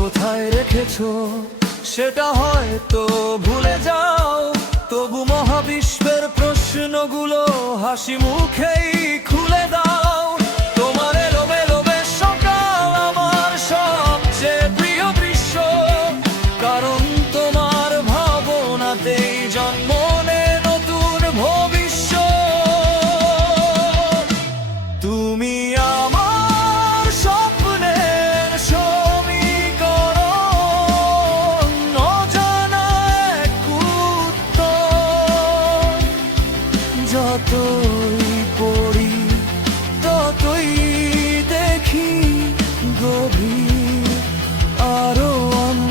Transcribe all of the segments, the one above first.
কোথায় রেখেছো সেটা হয়তো ভুলে যাও, তবু মহাবিশ্বের প্রশ্নগুলো হাসি মুখেই খুলে দাও। তোমার এলোমেলো সকাল আমার সবচেয়ে প্রিয় দৃশ্য, কারণ তোমার ভাবনাতেই জন্ম নেয় নতুন ভবিষ্যৎ। তুমি আমার স্বপ্নের সমীকরণ, অজানা এক উত্তর। যতই পড়ি ততই দেখি গভীর আরো অন্তর।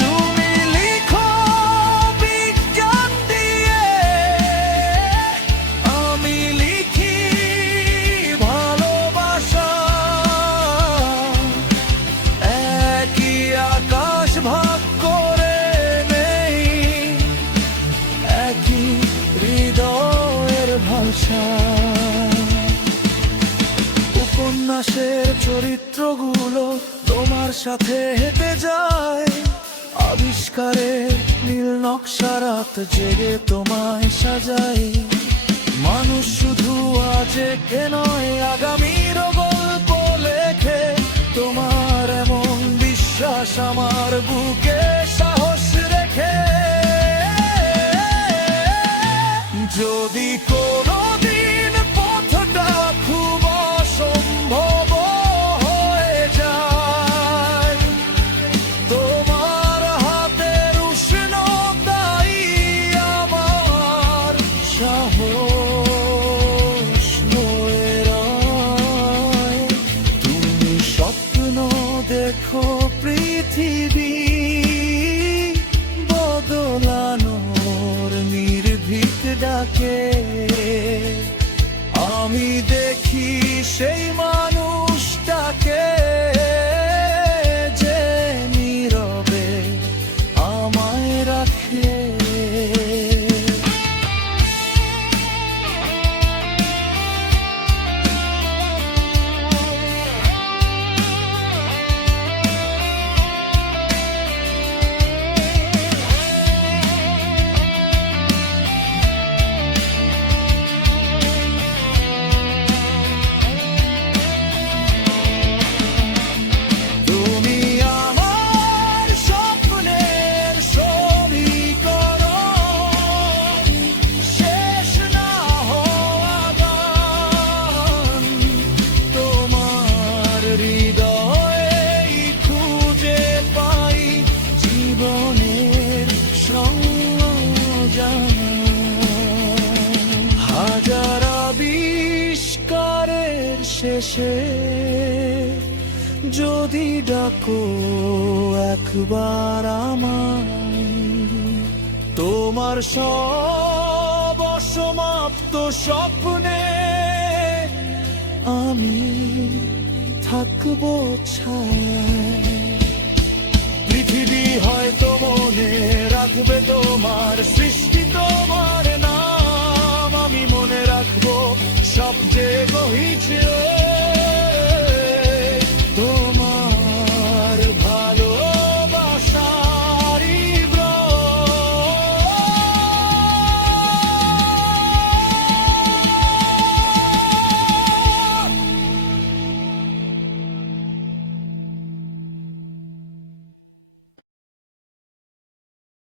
তুমি লিখো বিজ্ঞান দিয়ে, আমি লিখি ভালোবাসা। একই আকাশ ভাগ করে নেই, একই হৃদয়ের ভাষা। উপন্যাসের চরিত্রগুলো তোমার সাথে হেঁটে যায়, আবিষ্কারের নীল নকশা রাত জেগে তোমায় সাজায়। মানুষ শুধু আজকে নয়, আগামীর গল্প লেখে। তোমার এমন বিশ্বাস আমার বুকে সাহস রেখে। যদি কোনোদিন পথটা খুব অসম্ভব হয়ে যায়, তোমার হাতের উষ্ণতাই আমার সাহস হয়ে রয়। তুমি স্বপ্ন দেখো পৃথিবী বদলানোর নির্ভীক ডাকে। আমি দেখি সেই মানুষটাকে যে নীরবে আমায় রাখে। তুমি আমার স্বপ্নের সমীকরণ, শেষ না হওয়া গান। তোমার হৃদয়েই খুঁজে পাই জীবনের সংযোজন। হাজার আবিষ্কারের শেষে যদি ডাকো একবার আমায়, তোমার সব অসমাপ্ত স্বপ্নে আমি থাকবো ছায়ায়। পৃথিবী হয়তো মনে রাখবে তোমার সৃষ্টি, তোমার নাম আমি মনে রাখবো সবচেয়ে গহীর।